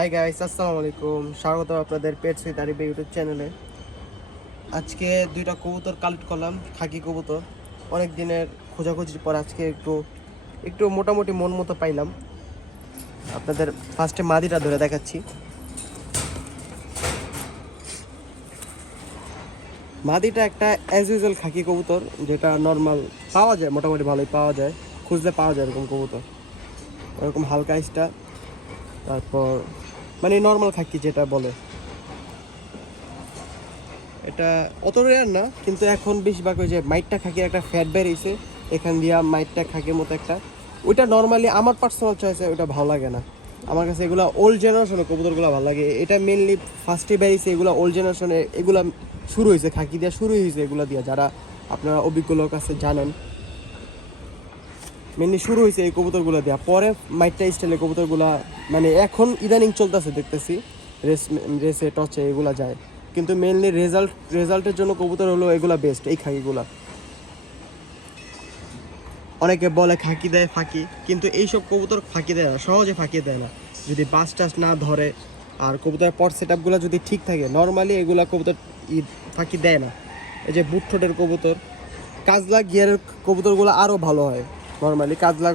Hi guys আসসালামু আলাইকুম। স্বাগত আপনাদের পেট সুইট আরিবে ইউটিউব চ্যানেলে আজকে দুইটা কবুতর কালেক্ট করলাম, খাকি কবুতর। অনেক দিনের খোঁজাখুঁজির পর আজকে একটু একটু মোটামুটি মন মতো পাইলাম। আপনাদের ফার্স্টে মাদিটা ধরে দেখাচ্ছি। মাদিটা একটা অ্যাজ ইউজুয়াল খাকি কবুতর, যেটা নর্মাল পাওয়া যায়, মোটামুটি ভালোই পাওয়া যায়। খুঁজলে পাওয়া যায় এরকম কবুতর। এরকম হালকা আইসটা। তারপর মানে নর্মাল খাকি যেটা বলে। এটা অত রেয়ার না, কিন্তু এখন বেশিরভাগ ওই যে মাইটটা খাকির একটা ফ্যাট বেরিয়েছে, এখান দিয়া মাইটটা খাকির মতো একটা। ওইটা নর্মালি আমার পার্সোনাল চয়েসে ওইটা ভালো লাগে না। আমার কাছে এগুলো ওল্ড জেনারেশনের কবুতরগুলো ভালো লাগে। এটা মেনলি ফার্স্টে বেরিয়েছে এগুলো ওল্ড জেনারেশনে এগুলা শুরু হয়েছে, খাকি দেওয়া শুরু হয়েছে এগুলো দিয়া, যারা আপনারা অভিজ্ঞ লোক আছে জানেন। মেনলি শুরু হয়েছে এই কবুতরগুলো দেওয়া পরে মাইটটা স্টাইলের কবুতরগুলা মানে এখন ইদানিং চলতেছে, দেখতেছি। রেস, রেসে টচে এগুলা যায়। কিন্তু মেনলি রেজাল্ট রেজাল্টের জন্য কবুতর হলো এগুলা বেস্ট এই খাকিগুলা অনেকে বলে ফাঁকি দেয়, ফাঁকি। কিন্তু এইসব কবুতর ফাঁকি দেয় না, সহজে ফাঁকি দেয় না। যদি বাস টাস না ধরে, আর কবুতরের পর সেট আপগুলো যদি ঠিক থাকে নর্মালি এগুলা কবুতর ই ফাঁকি দেয় না। এই যে বুট ঠোঁটের কবুতর, কাজলা গিয়ারের কবুতরগুলো আরও ভালো হয়। নর্মালি কাজলা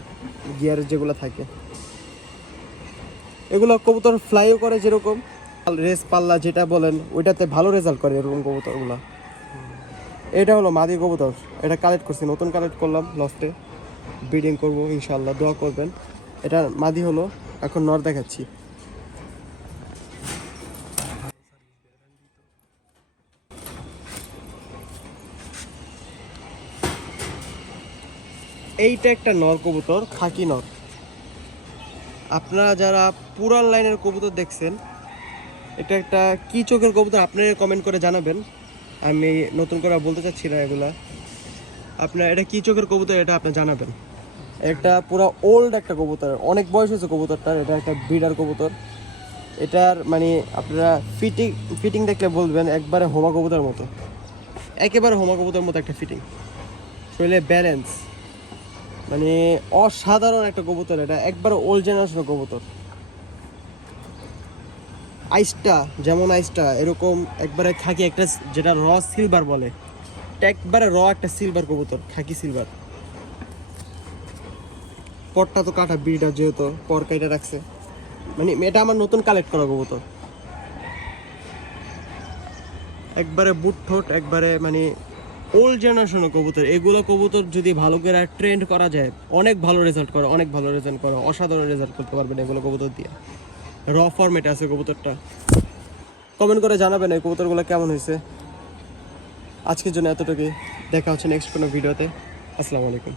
গিয়ার যেগুলো থাকে। এগুলো কবুতর ফ্লাইও করে যেরকম। রেস পাল্লা যেটা বলেন, ওইটাতে ভালো রেজাল্ট করে এরকম কবুতরগুলো। এটা হলো মাদি কবুতর, এটা কালেক্ট করছি, নতুন কালেক্ট করলাম লস্টে ব্রিডিং করব ইনশাল্লাহ দোয়া করবেন। এটা মাদি হলো, এখন নর দেখাচ্ছি। এইটা একটা নর কবুতর, খাকি নর। আপনারা যারা পুরান লাইনের কবুতর দেখছেন, এটা একটা কি চোখের কবুতর আপনারা কমেন্ট করে জানাবেন। আমি নতুন করে বলতে চাচ্ছি না এগুলা। আপনার এটা কি চোখের কবুতর এটা আপনি জানাবেন। একটা পুরো ওল্ড একটা কবুতর, অনেক বয়স হয়েছে কবুতরটার এটা একটা ব্রিডার কবুতর। এটার মানে আপনারা ফিটিং ফিটিং দেখলে বলবেন, একবারে হোমা কবুতর মতো। একেবারে হোমা কবুতর মতো একটা ফিটিং শরীরে ব্যালেন্স মানে অসাধারণ একটা কবুতর এটা একবারে ওল্ড জেনারেশনের কবুতর। আইসটা, যেমন আইসটা, এরকম একবারে খাকি একটা যেটা র সিলভার বলে। একবারে র একটা সিলভার কবুতর, খাকি সিলভার পরটা তো কাটা বিড়িটা যেহেতু, পর কাইটা রাখছে। মানে এটা আমার নতুন কালেক্ট করা কবুতর। একবারে বুট ঠোঁট, একবারে মানে ওল্ড জেনারেশনের কবুতর। এগুলো কবুতর যদি ভালো করে ট্রেন্ড করা যায়, অনেক ভালো রেজাল্ট করে, অনেক ভালো রেজাল্ট করে, অসাধারণ রেজাল্ট করতে পারবেন এগুলো কবুতর দিয়ে। র ফর্মেটে আছে কবুতরটা। কমেন্ট করে জানাবেন এই কবুতরগুলো কেমন হয়েছে। আজকের জন্য এতটুকুই। দেখা হচ্ছে নেক্সট কোনো ভিডিওতে আসসালামু আলাইকুম।